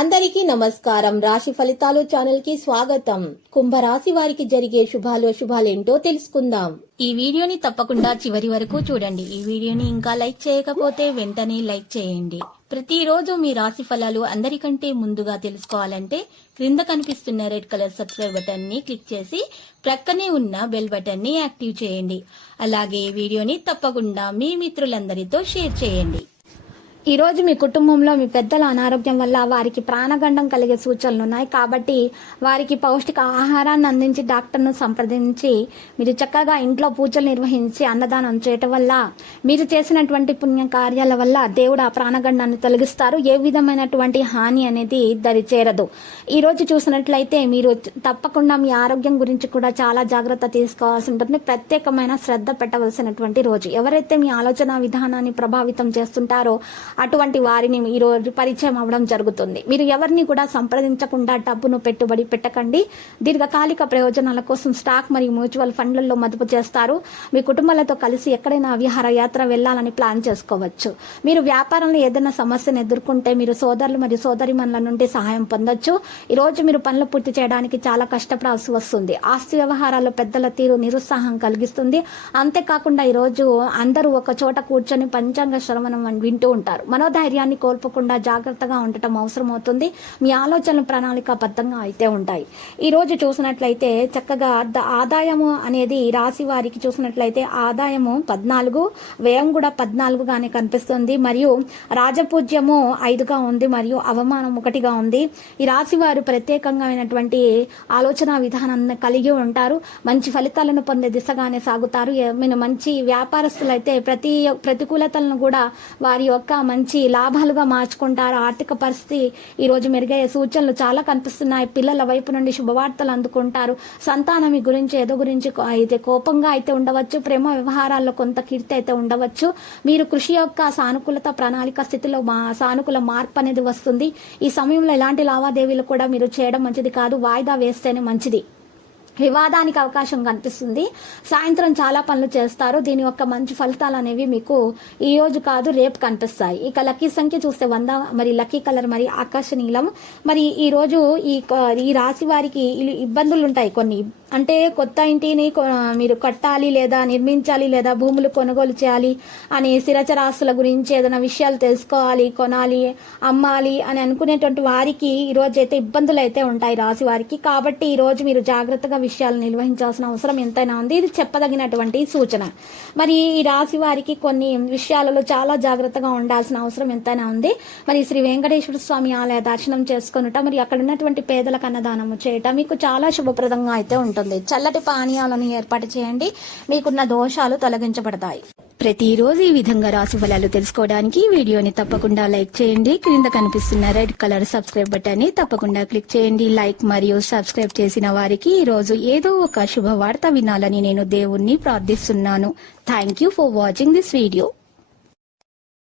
అందరికీ నమస్కారం. రాశి ఫలితాలు ఛానల్ కి స్వాగతం. కుంభరాశి వారికి జరిగే శుభాలేంటో తెలుసుకుందాం. ఈ వీడియోని తప్పకుండా చివరి వరకు చూడండి. ఈ వీడియోని ఇంకా లైక్ చేయకపోతే వెంటనే లైక్ చేయండి. ప్రతిరోజు మీ రాశి ఫలాలు అందరికంటే ముందుగా తెలుసుకోవాలంటే క్రింద కనిపిస్తున్న రెడ్ కలర్ సబ్స్క్రైబ్ బటన్ ని క్లిక్ చేసి ప్రక్కనే ఉన్న బెల్ బటన్ ని యాక్టివ్ చేయండి. అలాగే ఈ వీడియోని తప్పకుండా మీ మిత్రులందరితో షేర్ చేయండి. ఈ రోజు మీ కుటుంబంలో మీ పెద్దల అనారోగ్యం వల్ల వారికి ప్రాణగండం కలిగే సూచనలు ఉన్నాయి. కాబట్టి వారికి పౌష్టిక ఆహారాన్ని అందించి డాక్టర్ను సంప్రదించి మీరు చక్కగా ఇంట్లో పూజలు నిర్వహించి అన్నదానం చేయటం వల్ల మీరు చేసినటువంటి పుణ్య కార్యాల వల్ల దేవుడు ఆ ప్రాణగండాన్ని తొలగిస్తారు. ఏ విధమైనటువంటి హాని అనేది దరి చేరదు. ఈ రోజు చూసినట్లయితే మీరు తప్పకుండా మీ ఆరోగ్యం గురించి కూడా చాలా జాగ్రత్త తీసుకోవాల్సి ఉంటుంది. ప్రత్యేకమైన శ్రద్ధ పెట్టవలసినటువంటి రోజు. ఎవరైతే మీ ఆలోచన విధానాన్ని ప్రభావితం చేస్తుంటారో అటువంటి వారిని ఈ రోజు పరిచయం అవ్వడం జరుగుతుంది. మీరు ఎవరిని కూడా సంప్రదించకుండా డబ్బును పెట్టుబడి పెట్టకండి. దీర్ఘకాలిక ప్రయోజనాల కోసం స్టాక్ మరియు మ్యూచువల్ ఫండ్లలో మదుపు చేస్తారు. మీ కుటుంబాలతో కలిసి ఎక్కడైనా విహారయాత్ర వెళ్లాలని ప్లాన్ చేసుకోవచ్చు. మీరు వ్యాపారంలో ఏదైనా సమస్యను ఎదుర్కొంటే మీరు సోదరులు మరియు సోదరిమణుల నుండి సహాయం పొందొచ్చు. ఈ రోజు మీరు పనులు పూర్తి చేయడానికి చాలా కష్టపడాల్సి వస్తుంది. ఆస్తి వ్యవహారాల్లో పెద్దల తీరు నిరుత్సాహం కలిగిస్తుంది. అంతేకాకుండా ఈ రోజు అందరూ ఒక చోట కూర్చొని పంచాంగ శ్రవణం వింటూ ఉంటారు. మనోధైర్యాన్ని కోల్పోకుండా జాగ్రత్తగా ఉండటం అవసరం అవుతుంది. మీ ఆలోచనలు ప్రణాళికాబద్ధంగా అయితే ఉంటాయి. ఈ రోజు చూసినట్లయితే చక్కగా ఆదాయము అనేది రాశి వారికి చూసినట్లయితే ఆదాయము 14, వ్యయం కూడా 14గానే కనిపిస్తుంది. మరియు రాజపూజ్యము 5గా ఉంది మరియు అవమానం 1గా ఉంది. ఈ రాశి వారు ప్రత్యేకంగా ఆలోచన విధానాన్ని కలిగి ఉంటారు. మంచి ఫలితాలను పొందే దిశగానే సాగుతారు. మంచి వ్యాపారస్తులైతే ప్రతికూలతలను కూడా వారి యొక్క మంచి లాభాలుగా మార్చుకుంటారు. ఆర్థిక పరిస్థితి ఈ రోజు మెరుగయ్యే సూచనలు చాలా కనిపిస్తున్నాయి. పిల్లల వైపు నుండి శుభవార్తలు అందుకుంటారు. సంతానం గురించి ఏదో గురించి అయితే కోపంగా అయితే ఉండవచ్చు. ప్రేమ వ్యవహారాల్లో కొంత కీర్తి అయితే ఉండవచ్చు. మీరు కృషి యొక్క సానుకూలత ప్రణాళిక స్థితిలో సానుకూల మార్పు అనేది వస్తుంది. ఈ సమయంలో ఎలాంటి లావాదేవీలు కూడా మీరు చేయడం మంచిది కాదు. వాయిదా వేస్తేనే మంచిది. వివాదానికి అవకాశం కనిపిస్తుంది. సాయంత్రం చాలా పనులు చేస్తారు. దీని యొక్క మంచి ఫలితాలు అనేవి మీకు ఈ రోజు కాదు రేపు కనిపిస్తాయి. ఇక లక్కీ సంఖ్య చూస్తే 100, మరి లక్కీ కలర్ మరి ఆకర్షణీయం. మరి ఈ రోజు ఈ రాశి వారికి ఇబ్బందులు ఉంటాయి కొన్ని. అంటే కొత్త ఇంటిని మీరు కట్టాలి లేదా నిర్మించాలి లేదా భూములు కొనుగోలు చేయాలి అని స్థిరచరాస్తుల గురించి ఏదైనా విషయాలు తెలుసుకోవాలి, కొనాలి, అమ్మాలి అని అనుకునేటువంటి వారికి ఈ రోజు అయితే ఇబ్బందులు అయితే ఉంటాయి రాశి వారికి. కాబట్టి ఈ రోజు మీరు జాగ్రత్తగా విషయాలు నిర్వహించాల్సిన అవసరం ఎంతైనా ఉంది. ఇది చెప్పదగినటువంటి సూచన. మరి ఈ రాశి వారికి కొన్ని విషయాలలో చాలా జాగ్రత్తగా ఉండాల్సిన అవసరం ఎంతైనా ఉంది. మరి శ్రీ వెంకటేశ్వర స్వామి ఆలయ దర్శనం చేసుకొనుట, మరి అక్కడ ఉన్నటువంటి పేదలకు అన్నదానము చేయటం మీకు చాలా శుభప్రదంగా అయితే ఉంటుంది. చల్లటి పానీయాలను ఏర్పాటు చేయండి. మీకున్న దోషాలు తొలగించబడతాయి. ప్రతిరోజు ఈ విధంగా రాశి ఫలాలు తెలుసుకోవడానికి వీడియోని తప్పకుండా లైక్ చేయండి. క్రింద కనిపిస్తున్న రెడ్ కలర్ సబ్స్క్రైబ్ బటన్ ని తప్పకుండా క్లిక్ చేయండి. లైక్ మరియు సబ్స్క్రైబ్ చేసిన వారికి ఈ రోజు ఏదో ఒక శుభవార్త వినాలని నేను దేవుణ్ణి ప్రార్థిస్తున్నాను. Thank you for watching this video.